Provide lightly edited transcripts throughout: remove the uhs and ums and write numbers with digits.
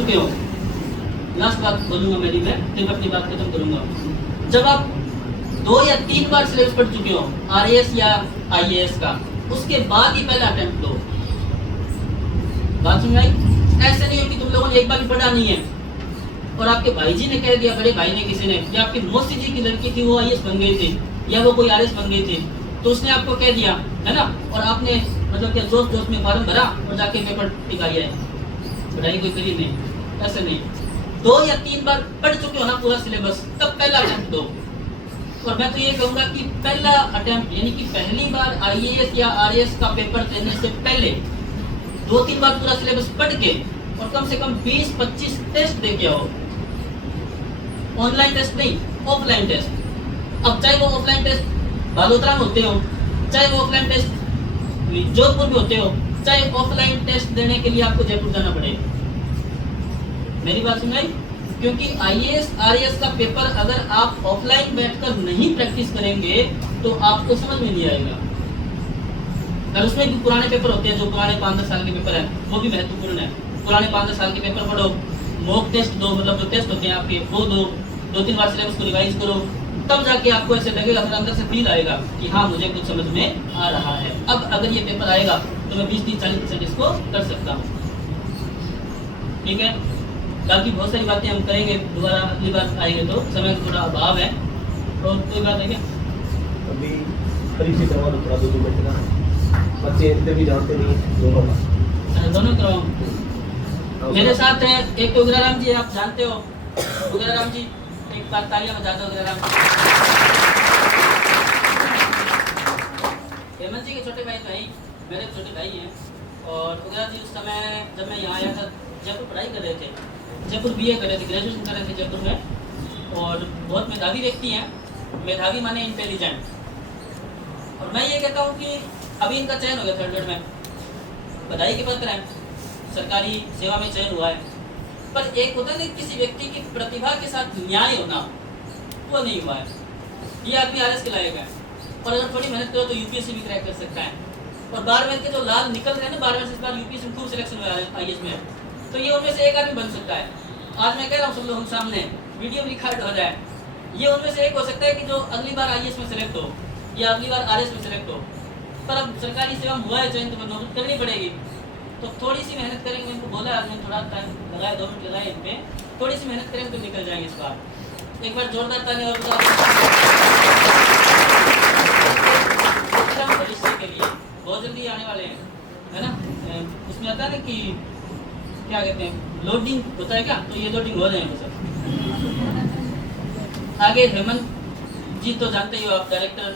चुके हो, लास्ट बात बोलूंगा मेरी, मैं फिर अपनी बात खत्म करूंगा। जब आप 2 या 3 बार सिलेबस पढ़ चुके हो आरएएस या आईएएस का, उसके बाद ही पहला अटेम्प्ट दो। बात समझ आई? ऐसे नहीं हो कि तुम लोगों ने एक बार भी पढ़ा नहीं है और आपके भाई जी ने कह दिया, बड़े भाई ने, किसी ने, या आपकी मौसी जी की लड़की थी वो आईएएस बन गई थी या वो कोई आरएएस बन गई थी, तो उसने आपको कह दिया है ना, और आपने मतलब क्या जोश जोश में फॉर्म भरा और जाके पेपर टिकाया है, पढ़ाई कोई करी नहीं। ऐसे नहीं, 2 या 3 बार पढ़ चुके हो ना पूरा सिलेबस, तब पहला अटेम्प्ट दो। और मैं तो ये कहूंगा कि पहला अटेम्प्ट यानी कि पहली बार आईएएस या आरएएस का पेपर देने से पहले 2-3 बार पूरा सिलेबस पढ़ के और कम से कम 20-25 टेस्ट दे के आओ। ऑनलाइन टेस्ट नहीं, ऑफलाइन टेस्ट। अब चाहे वो ऑफलाइन टेस्ट बालोतरा में होते हो, चाहे वो ऑफलाइन टेस्ट जोधपुर में होते हो, चाहे ऑफलाइन टेस्ट देने के लिए आपको जयपुर जाना पड़े। मेरी बात सुनाई? क्योंकि आईएएस आरएएस का पेपर अगर आप ऑफलाइन बैठकर नहीं प्रैक्टिस करेंगे तो आपको समझ में नहीं आएगा। और उसमें भी पुराने पेपर होते हैं, जो पुराने 5-10 साल के पेपर हैं, वो भी महत्वपूर्ण है। पुराने 5-10 साल के पेपर पढ़ो, मॉक टेस्ट दो, मतलब जो टेस्ट होते हैं आपके वो दो, 2-3 बार सिलेबस को रिवाइज करो, तब जाके आपको ऐसे लगेगा, फिर अंदर से फील आएगा कि हाँ मुझे कुछ समझ में आ रहा है। अब अगर ये पेपर आएगा तो मैं 20-30-40% इसको कर सकता हूँ। ठीक है, बाकी बहुत सारी बातें हम करेंगे दोबारा, अगली बार आएंगे तो, समय का थोड़ा अभाव है। और कोई बात है क्या? अभी परीक्षा करवा दो थोड़ा 2 मिनट का, बच्चे इतने भी जानते नहीं दोनों का। दोनों करवाऊँ? मेरे साथ है एक तो उग्राराम जी, आप जानते हो उग्राराम जी, एक बार तालियां बजा दो उग्राराम जी। हेमंत जी के छोटे भाई तो हैं, मेरे छोटे भाई हैं। और उग्रा जी उस समय जब मैं यहाँ आया था, जयपुर पढ़ाई कर रहे थे, जयपुर बीए कर रहे थे, ग्रेजुएशन कर रहे थे जयपुर में, और बहुत मेधावी व्यक्ति हैं। मेधावी माने इंटेलिजेंट। और मैं ये कहता हूँ कि अभी इनका चयन हो गया 3rd ग्रेड में, बधाई के पत्र हैं, सरकारी सेवा में चयन हुआ है। पर एक होता है ना किसी व्यक्ति की प्रतिभा के साथ न्याय होना, वो नहीं हुआ है। ये आदमी आरएस के लायक है, और अगर थोड़ी मेहनत करो तो यूपीएससी भी क्रैक कर सकता है। और 12वीं के जो लाल निकल रहे हैं ना 12वीं से, इस बार यूपीएससी में खूब सिलेक्शन हुआ है आईएएस में, तो ये उनमें से एक आदमी बन सकता है। आज मैं कह रहा हूँ सब लोगों के सामने, वीडियो में रिकॉर्ड हो जाए, ये उनमें से एक हो सकता है कि जो अगली बार आईएएस में सिलेक्ट हो या अगली बार आरएस में सिलेक्ट हो। पर अब सरकारी सेवा में हुआ है चयन, तो नौकरी करनी पड़ेगी, तो थोड़ी सी मेहनत करेंगे। इनको बोला आदमी, थोड़ा टाइम लगाए, 2 मिनट लगाए इन पे, थोड़ी सी मेहनत करेंगे तो निकल जाएंगे इस बार। एक बार जोरदार ताली और भविष्य के लिए बहुत जल्दी आने वाले हैं, है ना। उसमें आता है ना कि क्या कहते हैं, लोडिंग होता है क्या, तो ये लोडिंग हो जाएंगे सर। आगे हेमंत जी तो जानते ही हो आप, डायरेक्टर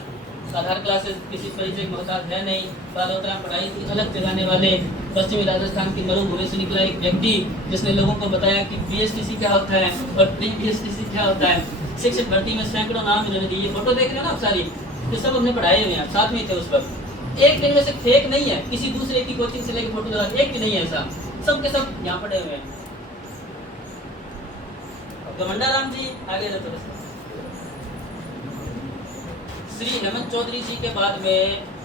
आधार क्लासेस, किसी परिचय की मोहताज है नहीं, बालोतरा पढ़ाई की अलग जगाने वाले, पश्चिमी राजस्थान की मरुभूमि से निकला एक व्यक्ति जिसने लोगों को बताया कि बीएसटीसी क्या होता है और प्री बीएसटीसी क्या होता है। शिक्षक भर्ती में सैकड़ों नाम इन्होंने दिए, फोटो देख रहे हो ना आप सारी, तो सब हमने पढ़ाए हुए हैं, साथ में थे उस वक्त। एक दिन में से फेक नहीं है, किसी दूसरे की कोचिंग से लेकर फोटो लगा, एक भी नहीं है ऐसा, सब के सब यहाँ पढ़े हुए हैं। गमंडाराम जी आगे थोड़ा सा। श्री हेमंत चौधरी जी के बाद में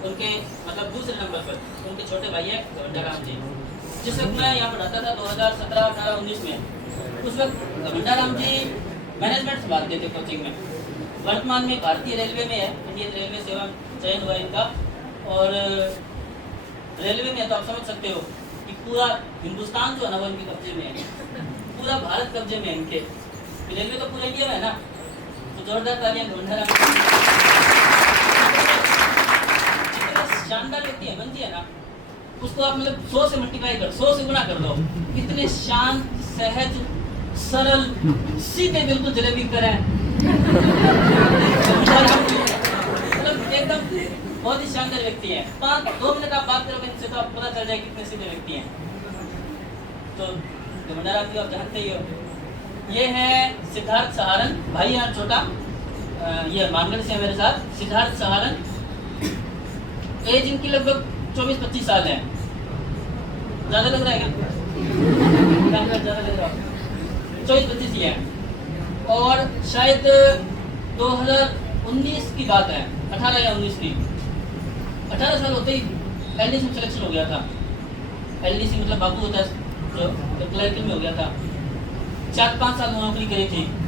उनके मतलब दूसरे नंबर पर उनके छोटे भाई है गमंडाराम जी। जिस वक्त मैं यहाँ पढ़ाता था 2017, 18, 19 में, उस वक्त गमंडाराम जी मैनेजमेंट संभालते थे कोचिंग में। वर्तमान में भारतीय रेलवे में है, इंडियन रेलवे सेवा चयन हुआ इनका, और रेलवे में तो आप समझ सकते हो कि पूरा हिंदुस्तान जो है ना वो इनके कब्जे में है, पूरा भारत कब्जे में है इनके। रेलवे तो पूरा इंडिया में है ना, तो जोरदार तालियां गमंडाराम। शानदार व्यक्ति हेमंत जी है ना, उसको आप मतलब 100 से मल्टीप्लाई कर, 100 से गुणा कर दो। इतने शांत, सहज, सरल, सीधे बिल्कुल जलेबी करें, मतलब एकदम बहुत ही शानदार व्यक्ति है। 2 मिनट आप बात करोगे इनसे तो आप पता चल जाए कितने सीधे व्यक्ति हैं। तो गमंडाराम जी आप जानते ही हो। ये है सिद्धार्थ सहारन, भाई यहाँ छोटा, ये मानगढ़ से है मेरे साथ। सिद्धार्थ सहारन, एज इनकी लगभग 24-25 साल है। ज्यादा लग रहा है क्या? ज्यादा लग रहा है, 24-25 ही है। और शायद 2019 की बात है, 18 या 19 की, 18 साल होते ही एलडीसी में सिलेक्शन हो गया था। एलडीसी मतलब बाबू होता है जो क्लर्क में हो गया था। 4-5 साल नौकरी करी थी।